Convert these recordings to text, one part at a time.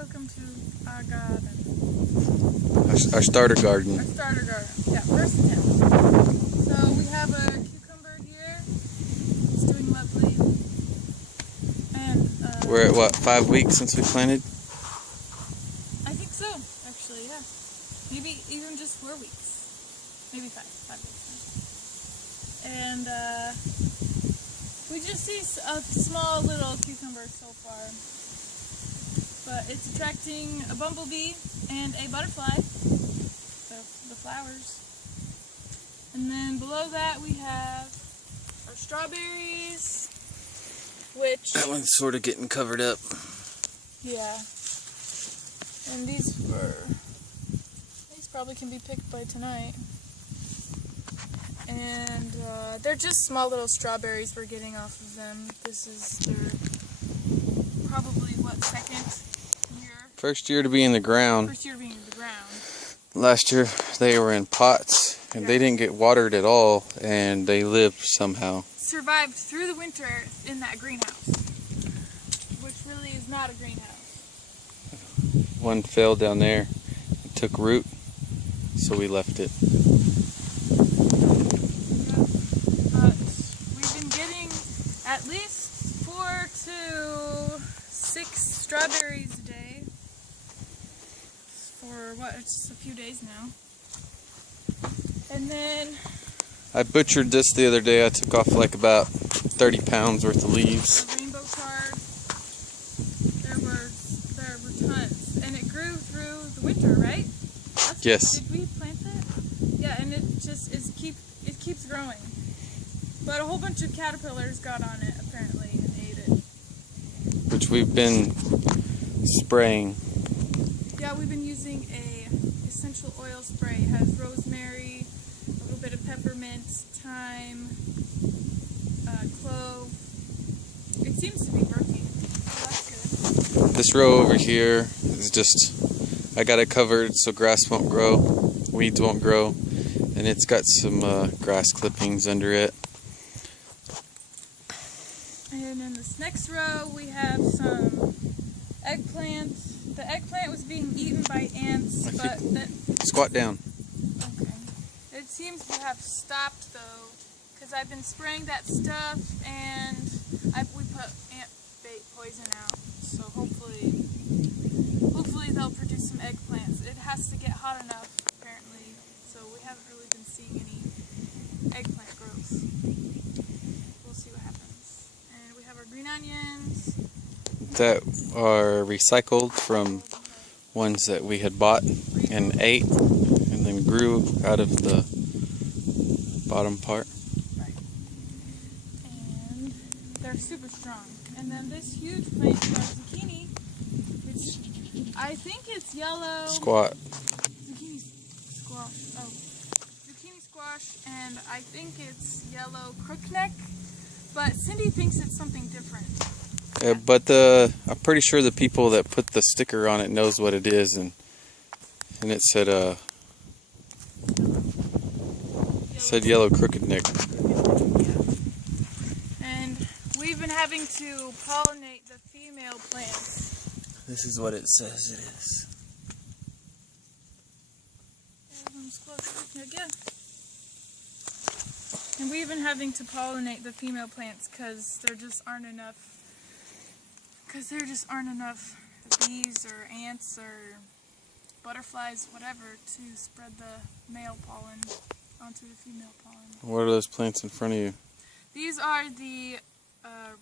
welcome to our garden. Our starter garden. Our starter garden. Yeah, first attempt. So we have a cucumber here. It's doing lovely. And we're at what, 5 weeks since we planted? I think so, actually, yeah. Maybe even just 4 weeks. Maybe 5 weeks. And we just see a small little cucumber so far. But it's attracting a bumblebee and a butterfly, the flowers. And then below that we have our strawberries, which... That one's sort of getting covered up. Yeah. And these probably can be picked by tonight. And they're just small little strawberries we're getting off of them. This is their probably, second year? First year to be in the ground. First year being in the ground. Last year they were in pots and they didn't get watered at all and they lived somehow. Survived through the winter in that greenhouse, which really is not a greenhouse. One fell down there, it took root, so we left it. We've been getting at least 4 to 6 strawberries a day for it's a few days now. And then I butchered this the other day. I took off like about 30 pounds worth of leaves. the rainbow chard, there were tons, and it grew through the winter, right? Yes. Did we plant that? Yeah, and it just it keeps growing. But a whole bunch of caterpillars got on it apparently and ate it. Which we've been spraying. Yeah, we've been using a essential oil spray. It has rosemary, a little bit of peppermint, thyme, clove. It seems to be working, so that's good. This row over here is just, I got it covered so grass won't grow, weeds won't grow, and it's got some grass clippings under it. And in this next row we have some eggplant. The eggplant was being eaten by ants, but Squat down. okay. It seems to have stopped though, because I've been spraying that stuff and we put ant bait poison out. So hopefully they'll produce some eggplants. It has to get hot enough apparently, so we haven't really been seeing any eggplant growth. We'll see what happens. And we have our green onions. That are recycled from ones that we had bought and ate and then grew out of the bottom part. Right. And they're super strong. And then this huge plant is our zucchini, which I think it's yellow. Squat. Zucchini squash. Oh. Zucchini squash, and I think it's yellow crookneck. But Cindy thinks it's something different. Yeah, but I'm pretty sure the people that put the sticker on it knows what it is, and it said yellow crooked neck. Yeah. And we've been having to pollinate the female plants. This is what it says it is. And we've been having to pollinate the female plants because there just aren't enough. Bees or ants or butterflies, whatever, to spread the male pollen onto the female pollen. What are those plants in front of you? These are the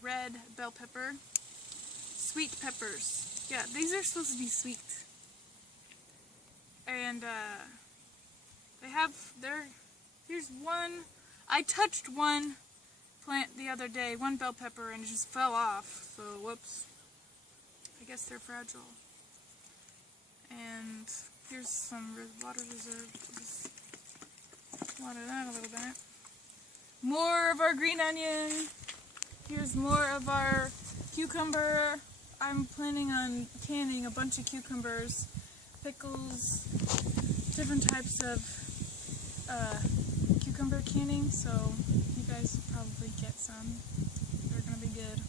red bell pepper, sweet peppers. Yeah, these are supposed to be sweet. And here's one. I touched one plant the other day, one bell pepper, and it just fell off. So whoops. I guess they're fragile. And here's some water reserve. Just water that a little bit. More of our green onion. Here's more of our cucumber. I'm planning on canning a bunch of cucumbers, pickles, different types of cucumber canning, so you guys will probably get some. They're gonna be good.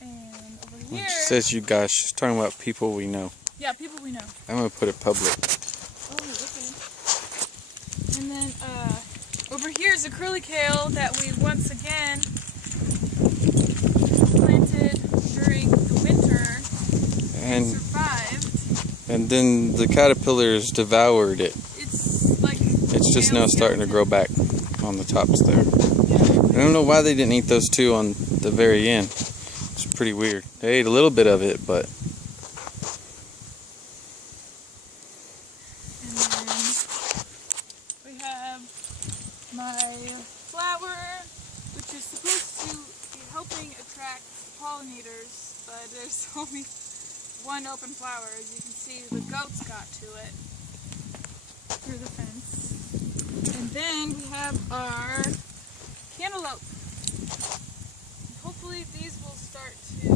And over When here. she says you guys, she's talking about people we know. Yeah, people we know. I'm gonna put it public. Oh, okay. And then over here is acrylic kale that we once again planted during the winter and survived. And then the caterpillars devoured it. It's like It's just now starting to grow back on the tops there. Yeah. I don't know why they didn't eat those two on the very end. It's pretty weird. They ate a little bit of it, but And then we have my flower, which is supposed to be helping attract pollinators, but there's only one open flower. As you can see, the goats got to it through the fence. And then we have our cantaloupe. Hopefully these will start to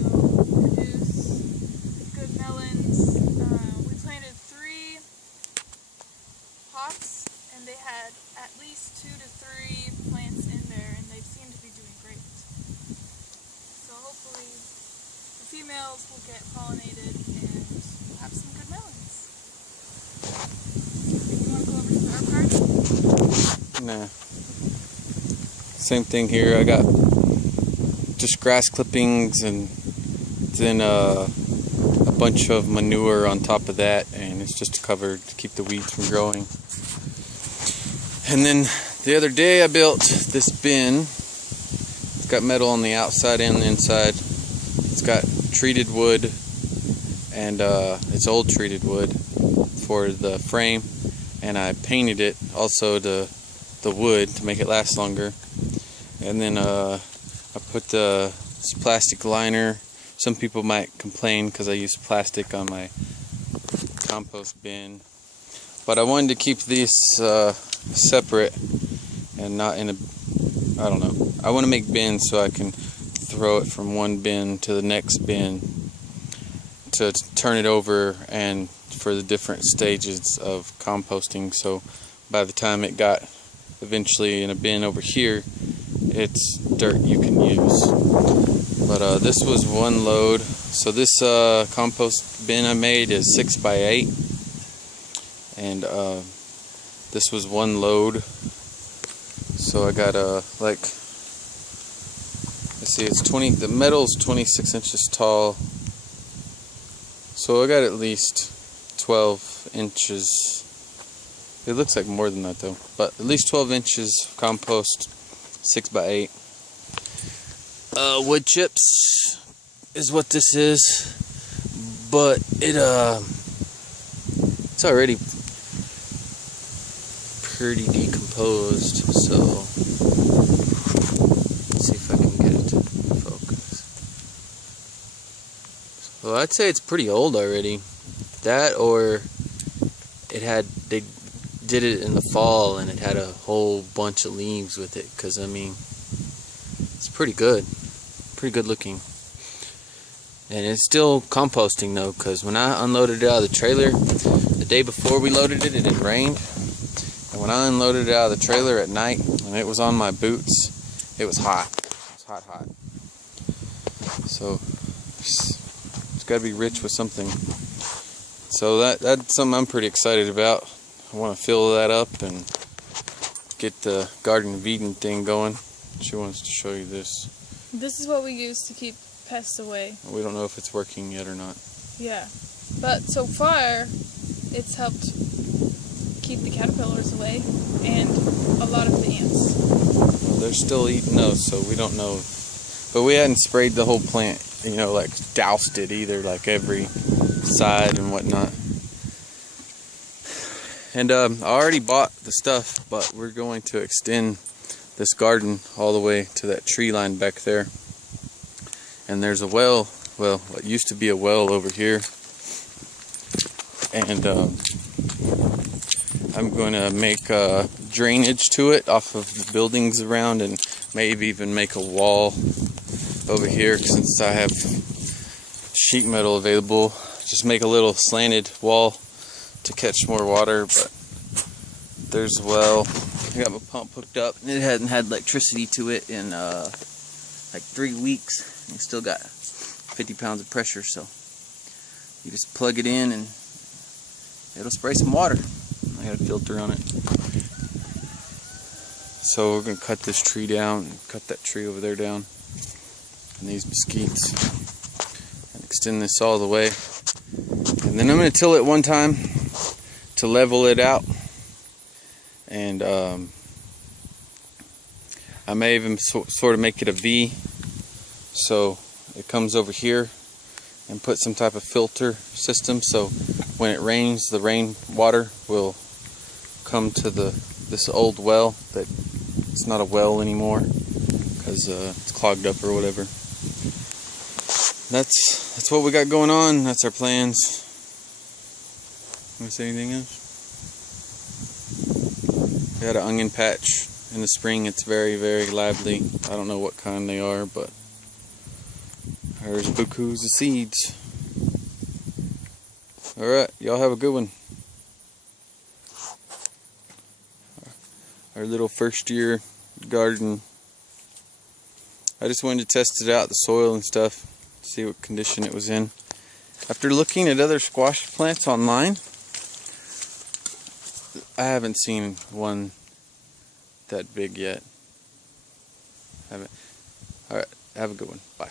produce good melons. We planted 3 pots and they had at least 2 to 3 plants in there and they seem to be doing great. So hopefully the females will get pollinated and we'll have some good melons. You want to go over to our garden? nah. Same thing here. I got just grass clippings and then a bunch of manure on top of that, and it's just covered to keep the weeds from growing. And then the other day I built this bin. It's got metal on the outside and the inside. It's got treated wood, and it's old treated wood for the frame, and I painted it also the wood to make it last longer. And then I put this plastic liner. Some people might complain because I use plastic on my compost bin, but I wanted to keep these separate and not in a, I don't know, I want to make bins so I can throw it from one bin to the next bin to turn it over and for the different stages of composting. So by the time it got eventually in a bin over here, it's dirt you can use. But this was one load. So this compost bin I made is 6 by 8, and this was one load. So I got like, let's see, it's 20. The metal's 26 inches tall. So I got at least 12 inches. It looks like more than that though, but at least 12 inches of compost, 6 by 8. Wood chips is what this is, but it's already pretty decomposed. So let's see if I can get it to focus. Well, I'd say it's pretty old already. That, or they did it in the fall and it had a whole bunch of leaves with it, because I mean, it's pretty good looking. And it's still composting though, because when I unloaded it out of the trailer the day before we loaded it, it had rained, and when I unloaded it out of the trailer at night and it was on my boots, it was hot. It was hot. So it's got to be rich with something. So that's something I'm pretty excited about. I want to fill that up and get the Garden of Eden thing going. She wants to show you this. This is what we use to keep pests away. We don't know if it's working yet or not. Yeah, but so far it's helped keep the caterpillars away and a lot of the ants. Well, they're still eating those, so we don't know. But we hadn't sprayed the whole plant, you know, like doused it either, like every side and whatnot. And I already bought the stuff, but we're going to extend this garden all the way to that tree line back there. And there's a well, what used to be a well over here. And I'm going to make drainage to it off of the buildings around, and maybe even make a wall over here, since I have sheet metal available. Just make a little slanted wall to catch more water. But there's a well. I got my pump hooked up, and it hadn't had electricity to it in like 3 weeks. And still got 50 pounds of pressure, so you just plug it in and it'll spray some water. I got a filter on it. So we're going to cut this tree down and cut that tree over there down and these mesquites and extend this all the way. And then I'm going to till it one time to level it out, and I may even sort of make it a V so it comes over here, and put some type of filter system so when it rains, the rain water will come to this old well that it's not a well anymore because it's clogged up or whatever. That's what we got going on. That's our plans. Want to say anything else? We had an onion patch in the spring. It's very, very lively. I don't know what kind they are, but there's bukus of seeds. Alright, y'all have a good one. Our little first year garden. I just wanted to test it out, the soil and stuff, see what condition it was in. After looking at other squash plants online, I haven't seen one that big yet. Alright, have a good one. Bye.